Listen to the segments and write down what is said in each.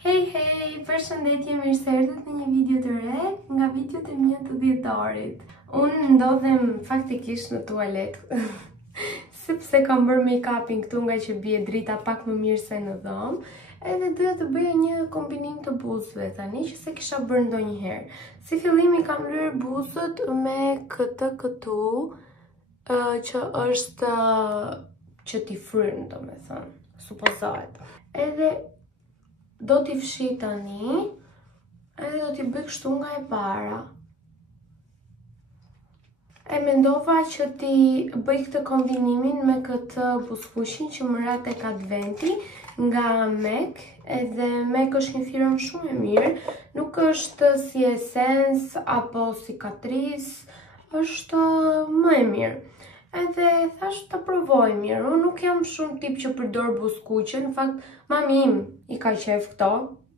Hej, përshëndetje, mirë se erdhët në një video të re nga videot e mia të dhjetorit. Unë ndodhem faktikisht në tualet, sepse kam bërë make-upin këtu nga që bie drita pak më mirë se në dhomë, edhe doja të bëja një kombinim të buzëve tani që se kisha bërë ndonjëherë. Si fillimi kam lyer buzët me këtë këtu, që është që t'i fryn, domethënë, supozohet. Edhe do t'i fshi tani, edhe do t'i bëj kështu nga e para. E mendova që t'i bëj këtë kombinimin me këtë buzëkuqin që më ra tek Adventi nga MAC, edhe MAC është një firmë shumë e mirë, nuk është si Essence apo si Catrice, është më e mirë. Edhe thash të provoj mirë, unë nuk jam shumë tip që përdor buzëkuqe, në fakt mami im i ka qef këto,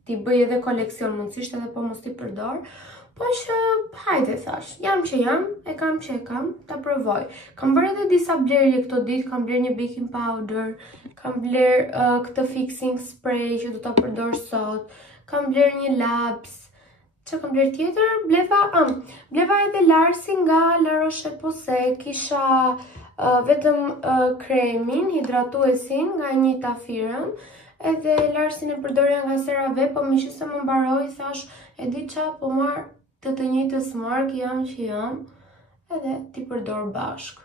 t'i bëj edhe koleksion mundësisht edhe po mos t'i përdor, po që hajde thash, jam që jam, e kam që e kam, ta provoj. Kam bërë edhe disa blerje këto ditë, kam blerë një baking powder, kam blerë këtë fixing spray që do ta përdor sot, kam blerë një labs. Që kam blerë tjetër, bleva edhe larsi nga La Roche-Posay, kisha vetëm kremin, hidratuesin nga njëjta firmë, edhe larsin e përdorja nga CeraVe, po më që se më mbaroi, thash, e di qa, po marr të njëjtës mark, jam që jam, edhe t'i përdor bashk.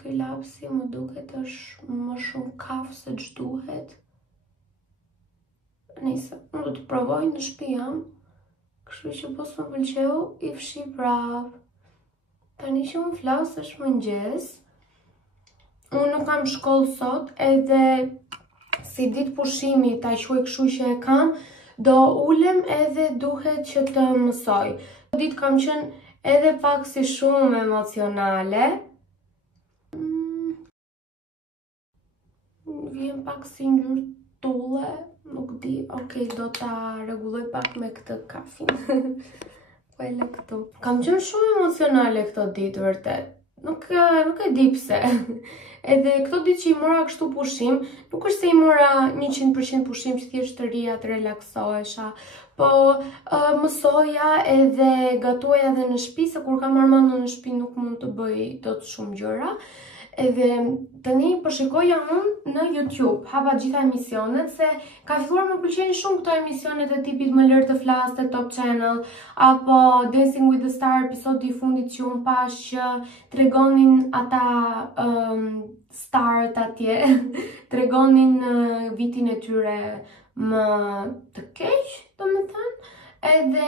Ky lapsi më duket është më shumë kaf se ç'duhet. Nice, unë do t'i provoj në shtëpi jam. Kështu që po s'më pëlqeu, i fshi prap. Tani që unë flas është mëngjes. Unë nuk kam shkollë sot, edhe si ditë pushimi ta quaj kështu që e kam, do ulem edhe duhet që të mësoj. Ditë kam qenë edhe pak si shumë emocionale. Vjen pak si ngjyrë tulle. Nuk di, okej, do ta rregulloj pak me këtë kafin. Po e lë këtu. Kam qenë shumë emocionale këto ditë, vërtet. Nuk e di pse. Edhe këto ditë që i mora kështu pushim, nuk është se i mora 100% pushim që thjesht të rija, të relaksohesha, po mësoja edhe gatuaja edhe në shtëpi, se kur kam Armando në shtëpi nuk mund të bëj dot shumë gjëra. Edhe tani po shikoja unë në YouTube, hapa gjitha emisionet, se ka filluar më pëlqejnë shumë këto emisionet e tipit Më lër të flaste, Top Channel, apo Dancing with the Star, episodi i fundit që unë pash që tregonin ata starët atje, tregonin vitin e tyre më të keq, domethënë. Edhe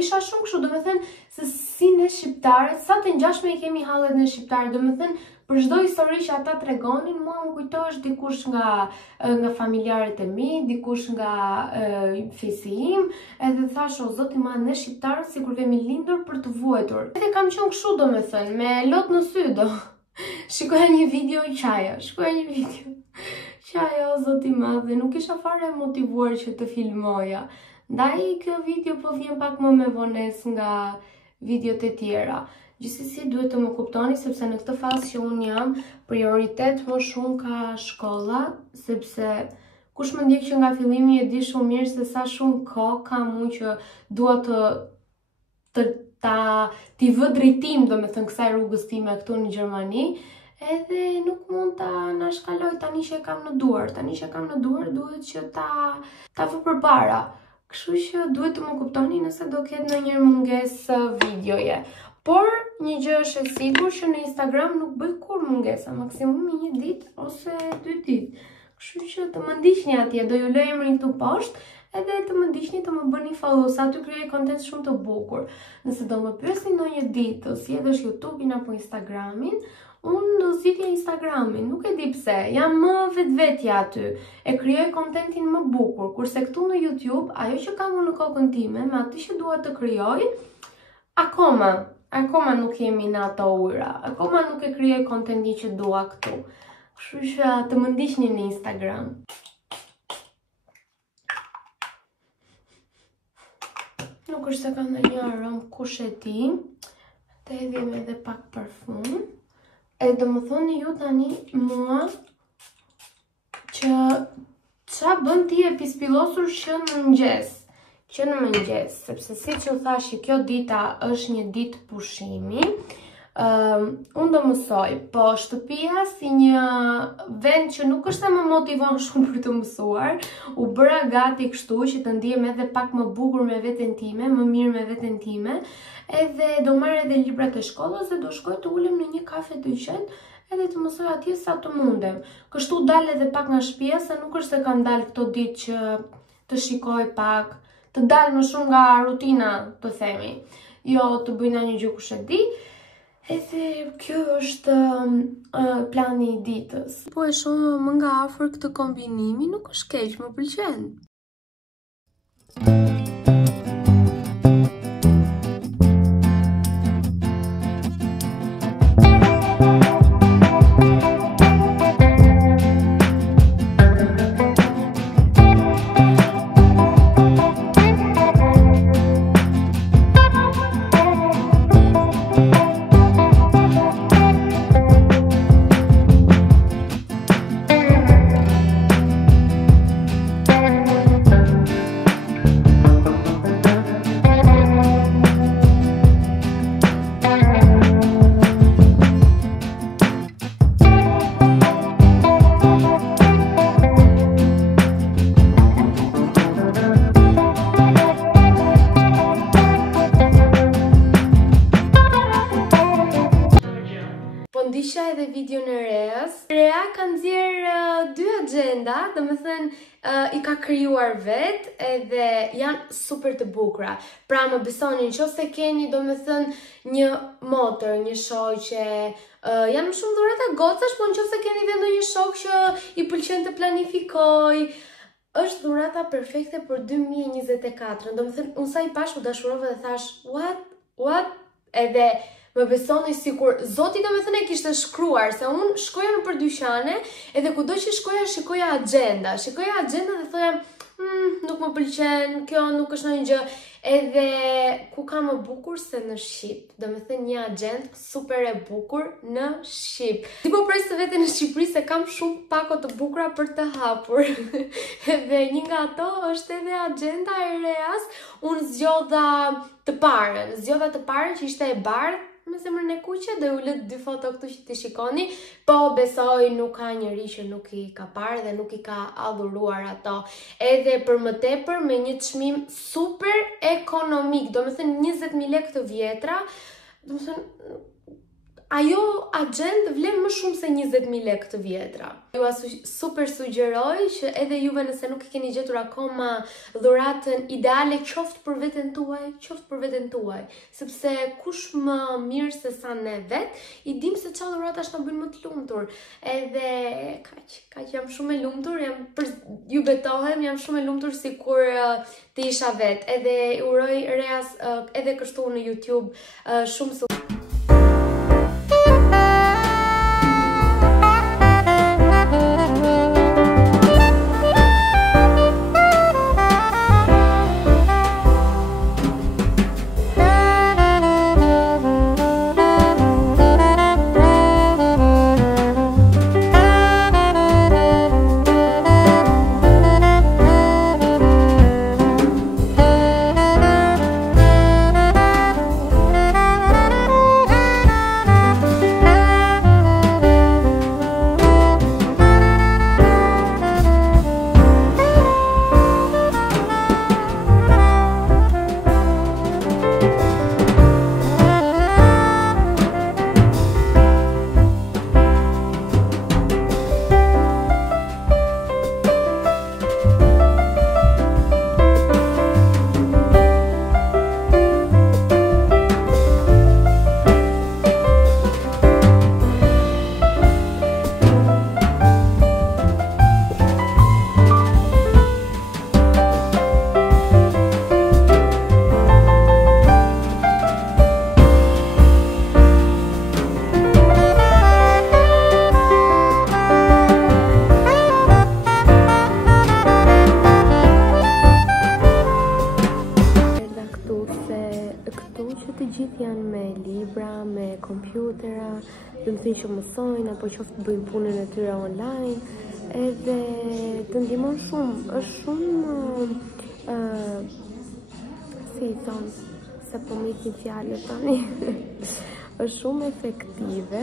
isha shumë kështu, domethënë, se si ne shqiptarët, sa të ngjashme i kemi hallet në shqiptarë, domethënë, për çdo histori që ata tregonin, mua më kujtohesh dikush nga familjarët e mi, dikush nga fisi im, edhe thash, o zoti ma, ne shqiptarët sikur kemi lindur për të vuetur. Edhe kam qenë kështu, domethënë, me lot në sy do. Shikoja një video i qaja, qaja, o zoti ma, dhe nuk isha fare motivuar që të filmoja. Ndaj kjo video po vjen pak më me vonesë nga videot e tjera. Gjithsesi duhet të më kuptoni, sepse në këtë fazë që unë jam, prioritet më shumë ka shkolla, sepse kush më ndjek që nga fillimi e di shumë mirë se sa shumë kohë kam unë që dua t'i vë drejtim, domethënë, kësaj rrugës time këtu në Gjermani, edhe nuk mund ta shkaloj tani që e kam në duar. Tani që e kam në duar duhet që ta vë përpara. Kështu që duhet të më kuptoni nëse do ketë ndonjëherë mungesë videoje. Por një gjë është e sigurt që në Instagram nuk bëj kur mungesa, maksimumi një ditë ose 2 ditë. Kështu që të më ndiqni atje, do ju lë emrin këtu poshtë, edhe të më ndiqni, të më bëni follow, sa aty krijoj content shumë të bukur. Nëse do më pyesni ndonjë ditë të zgjedhësh YouTube-in apo Instagramin, unë do zgjidhja Instagramin, nuk e di pse, jam më vetvetja aty, e krijoj kontentin më bukur, kurse këtu në YouTube, ajo që kam unë në kokën time, me atë që dua të krijoj, akoma nuk jemi në ato ujra, akoma nuk e krijoj kontentin që dua këtu. Kështu që të më ndiqni në Instagram. Nuk është se ka ndonjë aromë kush e di, të hedhim edhe pak parfum. E do më thoni ju tani mua që qa bën ti e pispillosur që në mëngjes, sepse si që thash kjo dita është një ditë pushimi, unë do mësoj, po shtëpia si një vend që nuk është se më motivon shumë për të mësuar, u bëra gati kështu që të ndihem edhe pak më bukur me veten time, më mirë me veten time, edhe do marr edhe librat e shkollës dhe do shkoj të ulem në një kafe dyqan edhe të mësoj atje sa të mundem. Kështu dal edhe pak nga shtëpia, se nuk është se kam dalë këto ditë që të shikoj pak, të dalë më shumë nga rutina, të themi. Jo, të bëj ndonjë gjë kush e di. Edhe kjo është plani i ditës. Po e shoh më nga afër këtë kombinimi, nuk është keq, më pëlqen. Ndisha edhe videon e Reas. Rea ka nxjerrë 2 agenda, domethënë i ka krijuar vet edhe janë super të bukura. Pra më besoni, nëse keni domethënë një motor, një shoqe, janë shumë dhurata gocash, po nëse keni dhe ndonjë shok që i pëlqen të planifikoj, është dhurata perfekte për 2024. Domethënë unë sa i pash u dashurova dhe thash, what? Edhe më besoni sikur Zoti domethënë e kishte shkruar, se unë shkoja nëpër dyqane, edhe kudo që shikoja agenda dhe thoja, nuk më pëlqen, kjo nuk është ndonjë gjë, edhe ku ka më bukur se në Shqip, domethënë një agend super e bukur në Shqip. Si po pres të vete në Shqipëri se kam shumë pako të bukura për të hapur. Edhe një nga ato është edhe agenda e Reas. Unë zgjodha të parën që ishte e bardhë, me zemrën e kuqe, dhe u lë 2 foto këtu që ti shikoni, po besoj nuk ka njëri që nuk i ka parë dhe nuk i ka adhuruar ato. Edhe për më tepër me një çmim super ekonomik, domethënë 20.000 lekë të vjetra, domethënë ajo agent vlen më shumë se 20.000 lekë të vjetra. Ju super sugjeroj që edhe juve nëse nuk i keni gjetur akoma dhuratën ideale, qoftë për veten tuaj, sepse kush më mirë se sa ne vet, i dim se çfarë dhuratash na bëjnë më të lumtur. Edhe kaq jam shumë e lumtur, ju betohem, jam shumë e lumtur sikur të isha vet. Edhe uroj Reas edhe kështu në YouTube shumë libra, me kompjutera, dhe më thënë që mësojnë, apo qoftë bëjnë punën e tyre online, edhe të ndihmon shumë, është shumë, si i thonë, se po më ikin fjalët tani, është shumë efektive,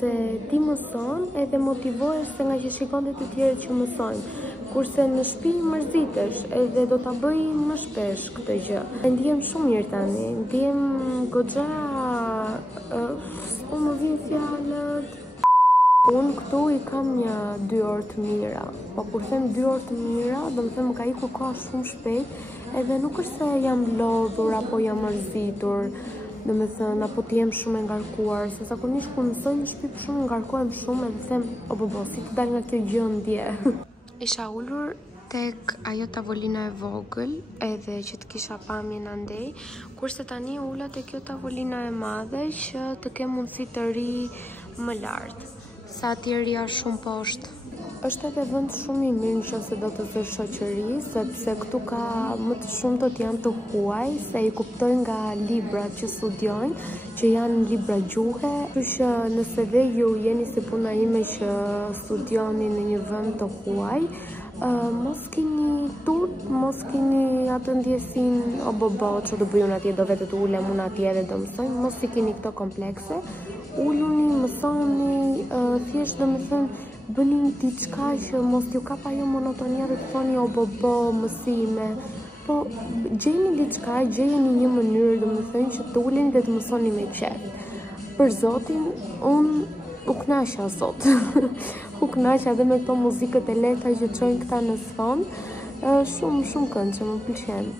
se ti mëson edhe motivohesh se nga që shikon të tjerë që mësojnë. Kurse në shtëpi mërzitesh edhe do ta bëj më shpesh këtë gjë. E ndihem shumë mirë tani, ndihem goxha, s'po më vjen fjalët. Unë këtu i kam një 2 orë të mira, po kur them 2 orë të mira, do më them më ka ikur koha shumë shpejt, edhe nuk është se jam lodhur apo jam mërzitur, do me thënë, apo të jem shumë e ngarkuar, se zakonisht kur mësoj në shtëpi shumë ngarkohem shumë edhe them, o bobo, si të dal nga kjo gjendje. Isha ullur tek ajo tavolina e vogël, edhe që të kisha pamjen andej, kurse tani ula tek kjo tavolina e madhe që të kem mundësi të ri më lartë, sa atjeria shumë poshtë. Është edhe vend shumë i mirë nëse do të zësh shoqëri, sepse këtu ka më të shumtët janë të huaj, se i kuptoj nga librat që studiojnë, që janë libra gjuhe, kështu që nëse dhe ju jeni si puna ime që studioni në një vend të huaj, mos keni turp, mos keni atë ndjesin, o bobo, që do bëjun atje, do vetë të ulem unë atje dhe do mësojnë, mos i keni këto komplekse, ulluni, mësoni, thjesht do me thënë, bëni diçka që mos ju kap ajo monotonia dhe të thoni o bobo mësime, po gjeni diçka, gjeni një mënyrë dhe më thënë që të uleni dhe të mësoni me qef. Për zotin, unë u knasha sot, u knasha dhe me këto muzikët e lehta që çojnë këta në sfond, shumë kënd që më pëlqen.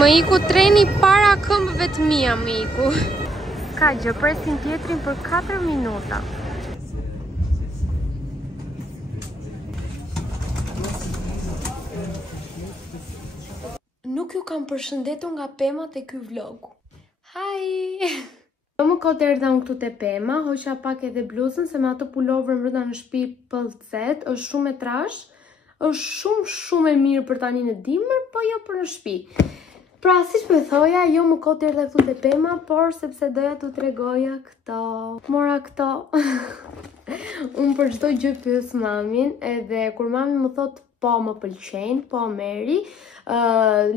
Më iku treni para këmbëve të mia, më iku. Ka gjë, presin tjetrin për 4 minuta. Nuk ju kam përshëndetur nga Pema te ky vlog. Hi! Më kohë erdha unë këtu te Pema, hoqa pak edhe bluzën, se me ato pullover mbrënda në shtëpi pëllcet, është shumë e trash, është shumë e mirë për tani në dimër, po jo për në shtëpi. Pra, si që me thoja, jo më kohë erdha këtu te Pema, por sepse doja t'u tregoja këto. Mora këto. Unë për çdo gjë pyes mamin, edhe kur mami më thot po më pëlqejnë, po meri,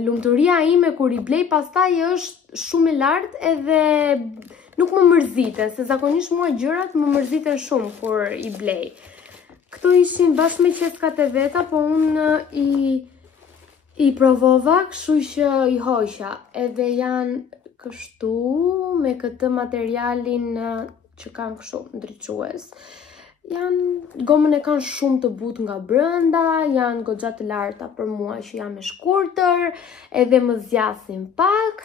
lumturia ime kur i blej pastaj është shumë e lartë edhe nuk më mërzite, se zakonisht mua gjërat më mërziten shumë kur i blej. Këto ishin bashkë me qeskat e veta, po unë i provova, kështu që i hoqa, edhe janë kështu me këtë materialin që kanë kështu ndriçues. Gomën e kanë shumë të butë nga brënda, janë goxha të larta për mua që jam e shkurtër, edhe më zjasin pak,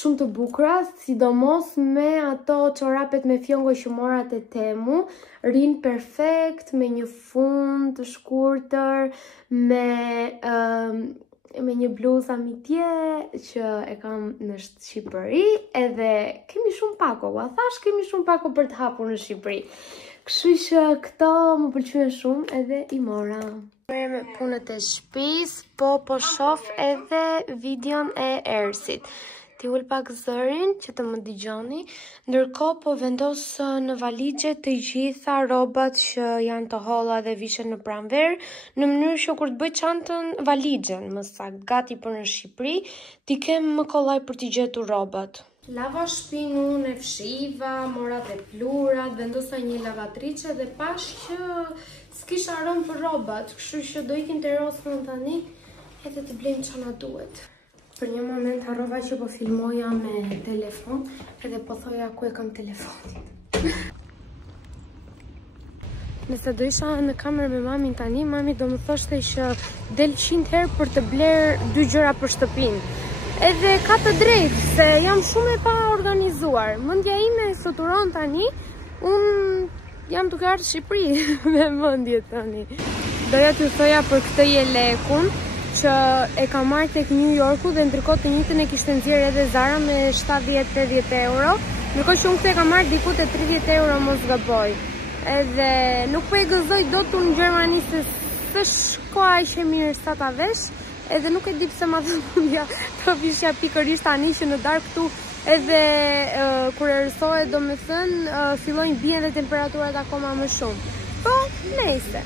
shumë të bukura, sidomos me ato çorapet me fjongo që mora te Temu, rinë perfekt me një fund të shkurtër, me një bluzë amitje që e kam në Shqipëri, edhe kemi shumë pako, kemi shumë pako për të hapur në Shqipëri. Kështu që këto më pëlqyen shumë edhe i mora. Me punët e shtëpis, po shoh edhe videon e Ersit. Ti ul pak zërin që të më dëgjoni, ndërkohë po vendos në valixhe të gjitha rrobat që janë të holla dhe vishen në pranverë, në mënyrë që kur të bëj çantën valixhen, më saktë, gati për në Shqipëri, ti kem më kollaj për t'i gjetur rrobat. Lava shtëpinë unë e fshiva, mora dhe plurat, vendosa një lavatriçe dhe pash që s'kisha rënë për rrobat, kështu që do ikim te Rossmann tani edhe të blejmë çana duhet. Për një moment harrova që po filmoja me telefon, edhe po thoja ku e kam telefonin. Nëse do isha në kamerë me mamin tani, mami do më thoshte që del 100 herë për të bler 2 gjëra për shtëpinë. Edhe ka të drejtë, se jam shumë e pa organizuar. Mendja ime fluturon tani, unë jam duke ardhur në Shqipëri me mendje tani. Doja t'ju thoja për këtë jelekun që e ka marrë tek New Yorku dhe ndërkohë të njëjtën e kishte nxjerrë edhe Zara me 70-80 euro, ndërkohë që unë këtë e ka marrë diku te 30 euro mos gaboj. Edhe nuk po e gëzoj dot unë në Gjermani se s'është koha aq e mirë sa ta vesh, edhe nuk e di pse ma thënia të vishja pikërisht tani që në darkë këtu edhe kur erësohet domethënë fillojnë bien dhe temperaturat akoma më shumë. Po, nejse.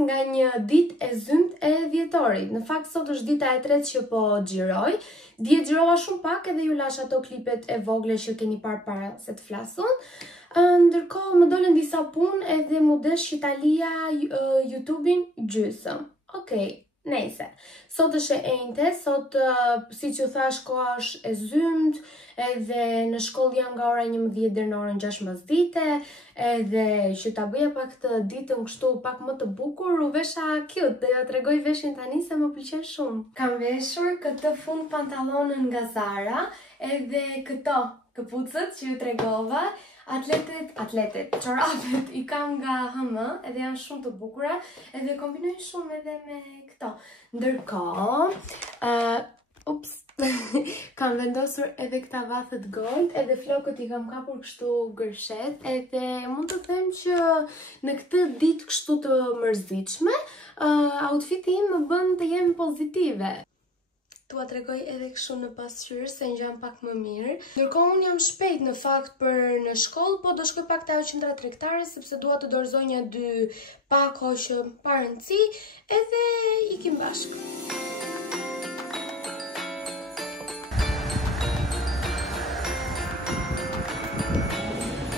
Nga një ditë e zymt e dhjetorit. Në fakt sot është dita e tretë që po xhiroj. Dje xhirova shumë pak edhe ju lash ato klipet e vogla që keni parë para se të flasun. Ndërkohë më dolën disa punë edhe mu desh që ta lija YouTube-in gjysëm. Okej, nejse. Sot është e enjte, sot siç ju thash koha është e zymt, edhe në shkollë jam nga ora 11 deri në orën 16 edhe që ta bëja pak të ditën kështu pak më të bukur, u vesha cute, dhe ja tregoj veshin tani se më pëlqen shumë. Kam veshur këtë fund pantallonën nga Zara, edhe këto këpucët që ju tregova, atletet, çorapet i kam nga HM, edhe janë shumë të bukura, edhe kombinojnë shumë edhe me këto. Ndërkohë, kam vendosur edhe këta vathët gold, edhe flokët i kam kapur kështu gërshet, edhe mund të them që në këtë ditë kështu të mërzitshme, outfiti im më bën të jem pozitive. Tua tregoj edhe kështu në pasqyrë se ngjam pak më mirë. Ndërkohë unë jam shpejt në fakt për në shkollë, po do shkoj pak te ajo qendra tregtare sepse dua të dorëzoj 1-2 pako që pa rëndësi, edhe ikim bashkë.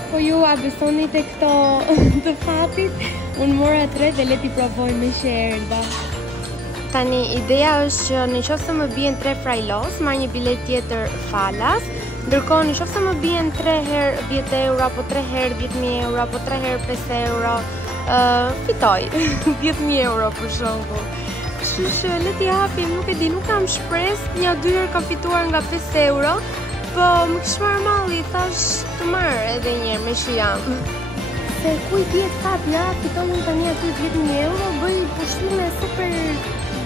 Po ju a besoni te këto të fatit? Unë mora 3 dhe le t'i provoj me që erdha. Tani, ideja është që në qoftë se më bien 3 frajlos, marr një bilet tjetër falas, ndërkohë në qoftë se më bien 3 herë 10 euro, apo 3 herë 10.000 euro, apo 3 herë 5 euro, fitoj 10.000 euro për shembull. Kështu që le t'i hapim, nuk e di, nuk kam shpresë, 1-2 herë kam fituar nga 5 euro, po më kish marrë malli, thash të marr edhe një herë me që jam. Se ku i diet fat, ja, fitoj unë tani aty 10.000 euro, bëj pushtime super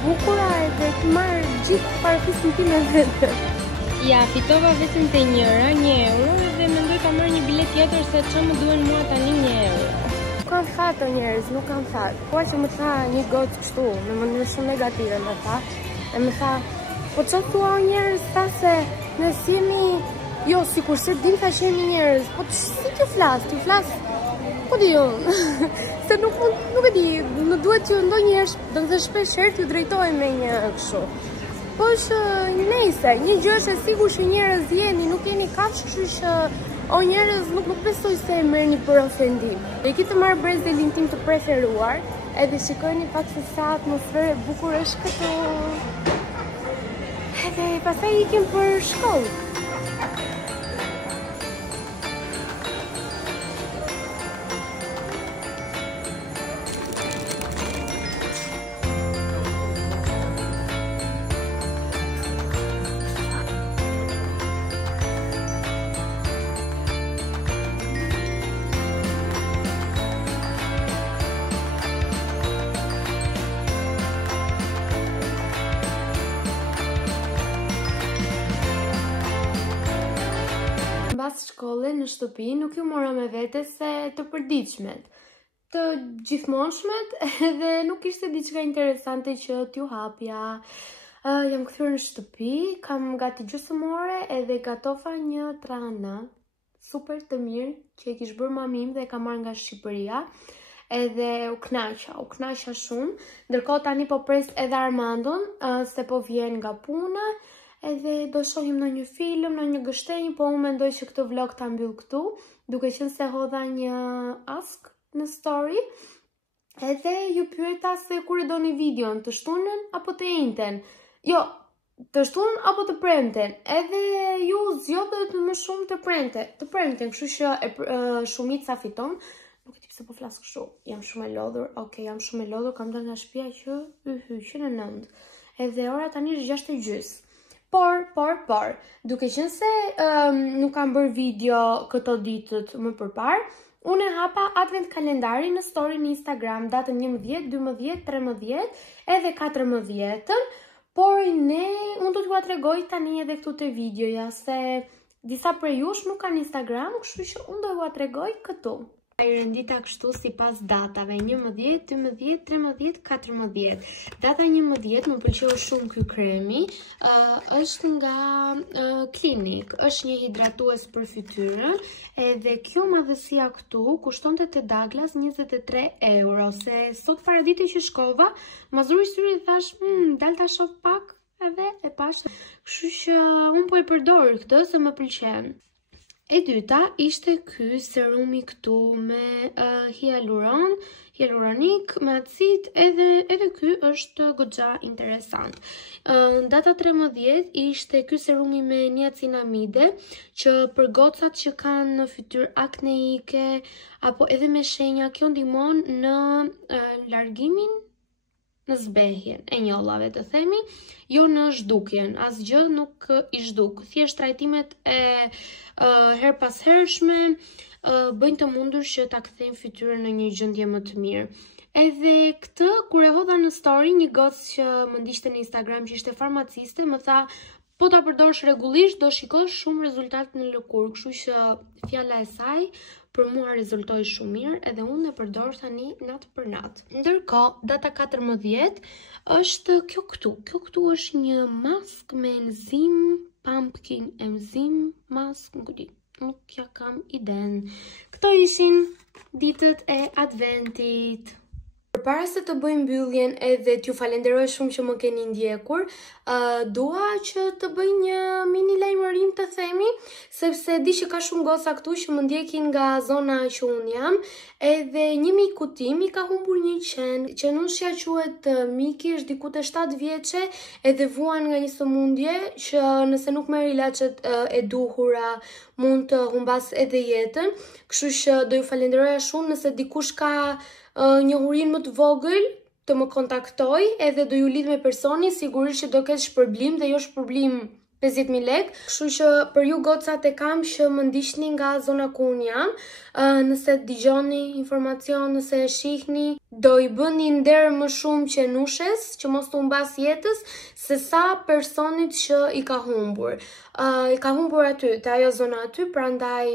bukura edhe të marrë gjithë parafisin tim e vetë. Ja, fitova vetëm te njëra, 1 euro, dhe mendoj ta marrë një bilet tjetër se ç'a më duhen mua tani 1 euro. Nuk kam fat o njerëz, nuk kam fat. Por që më tha një gocë kështu, në mënyrë shumë negative më tha, e më tha, po ç'a thua o njerëz, tha se ne jemi, jo, sikur se dim ta jemi njerëz, po si ti flas? Po di unë, se nuk e di, nuk duhet që ndonjëherë, do të shpesh herë t'ju drejtoj me një kështu. Po që nejse, një gjë është e sigurt që njerëz jeni, nuk jeni kafsh, kështu që o njerëz nuk besoj se e merrni për ofendim. E ki të marrë brezelin tim të preferuar, edhe shikojni pak se sa atmosferë e bukur është këtu. Edhe pastaj ikim për shkollë. shkolle në shtëpi nuk ju mora me vete se të përditshmet, të gjithmonshmet edhe nuk ishte diçka interesante që t'ju hapja. Jam kthyer në shtëpi, kam gati gjysmore edhe gatofa një trana super të mirë që e kish bërë mamim dhe e kam marrë nga Shqipëria. Edhe u knaqa shumë. Ndërkohë tani po pres edhe Armandon se po vjen nga puna, edhe do shohim në një film, në një gështenjë, po unë mendoj që këtë vlog ta mbyll këtu, duke qenë se hodha një ask në story. Edhe ju pyeta se kur e doni videon, të shtunën apo të njëjtën. Jo, të shtunën apo të premten. Edhe ju zgjodhet më shumë të premten, kështu që shumica fiton. Nuk e di pse po flas kështu. Jam shumë e lodhur. Okej, jam shumë e lodhur, kam dalë nga shtëpia që në 9. Edhe ora tani është 6:30. Por, duke qenë se nuk kam bërë video këto ditët më përpar, unë e hapa advent kalendari në story në Instagram, datën 11, 12, 13 edhe 14. Por unë do t'ju tregoj tani edhe këtu te videoja, se disa prej jush nuk kanë Instagram, kështu që unë do t'ju tregoj këtu. I rendita kështu si pas datave, 11, 12, 13, 14. Data 11 më pëlqeu shumë ky kremi, është nga Klinik, është një hidratues për fytyrën, edhe kjo madhësia këtu kushtonte te Douglas 23 euro, se sot paradite që shkova, ma zuri syri dhe thash, dal ta shoh pak, edhe e pash, kështu që unë po e përdor këtë se më pëlqen. E dyta ishte ky serumi këtu me hyaluronik, me acid, edhe ky është goxha interesant. Data 13 ishte ky serumi me niacinamide, që për gocat që kanë në fytyrë akneike, apo edhe me shenja, kjo ndihmon në largimin, në zbehjen e njollave të themi, jo në zhdukjen, asgjë nuk i zhduk. Thjesht trajtimet e her pas hershme bëjnë të mundur që ta kthejnë fytyrën në një gjendje më të mirë. Edhe këtë, kur e hodha në story, një gocë që më ndiqte në Instagram që ishte farmaciste, më tha, po ta përdorësh rregullisht, do shikosh shumë rezultat në lëkurë, kështu që fjala e saj për mua rezultoi shumë mirë, edhe unë e përdor tani natë për natë. Ndërkohë, data 14 është kjo këtu. Kjo këtu është një mask me enzim, pumpkin enzim mask, nuk ja kam iden. Këto ishin ditët e adventit. Përpara se të bëjmë mbylljen edhe t'ju falenderoj shumë që më keni ndjekur, dua që të bëj një mini lajmërim të themi, sepse di që ka shumë goca këtu që më ndjekin nga zona që unë jam, edhe një miku tim i ka humbur një qenushja quhet Miki, është diku te 7 vjeçe, edhe vuan nga një sëmundje që nëse nuk merr ilaçet e duhura mund të humbas edhe jetën, kështu që do ju falenderoja shumë nëse dikush ka një hurin më të vogël të më kontaktoj, edhe do ju lidh me personin, sigurisht që do ketë shpërblim dhe jo shpërblim 50.000 lekë, kështu që për ju gocat e kam që më ndiqni nga zona ku unë jam, nëse dëgjoni informacion, nëse e shihni, do i bëni nder më shumë qenushes, që mos të humbas jetës, se sa personit që i ka humbur. I ka humbur aty, te ajo zona aty, prandaj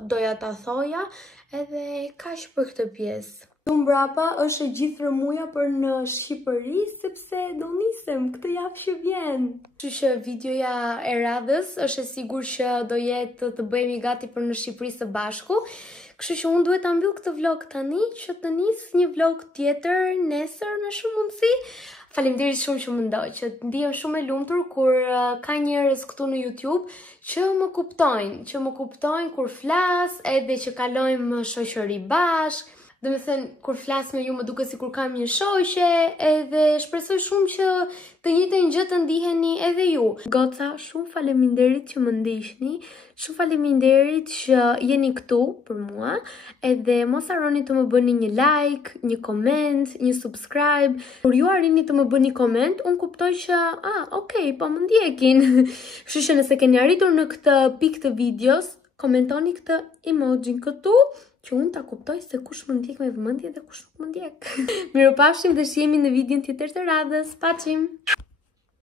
doja ta thoja, edhe kaq për këtë pjesë. Mbrapa është e gjithë rëmuja për në Shqipëri, sepse do nisem këtë javë që vjen. Kështu që videoja e radhës është e sigurt që do jetë të bëhemi gati për në Shqipëri së bashku. Kështu që unë duhet ta mbyll këtë vlog tani, që të nis një vlog tjetër nesër me shumë mundësi. Faleminderit shumë që më ndoj, që ndihem shumë e lumtur kur ka njerëz këtu në YouTube që më kuptojnë kur flas, edhe që kalojmë shoqëri bashkë. Dhe me thënë, kur flas me ju më duke si kur kam një shoqe, edhe shpresoj shumë që të njëjtën gjë të ndiheni edhe ju. Goca, shumë faleminderit që më ndiqni, shumë faleminderit që jeni këtu për mua, edhe mos harroni të më bëni një like, një comment, një subscribe. Kur ju arrini të më bëni comment, unë kuptoj që, okay, po më ndjekin. Kështu që nëse keni arritur në këtë pikë të videos, komentoni këtë emoji këtu, që unë ta kuptoj se kush më ndjek me vëmendje dhe kush nuk më ndjek. Mirupafshim dhe shihemi në videon tjetër të radhës. Paqim!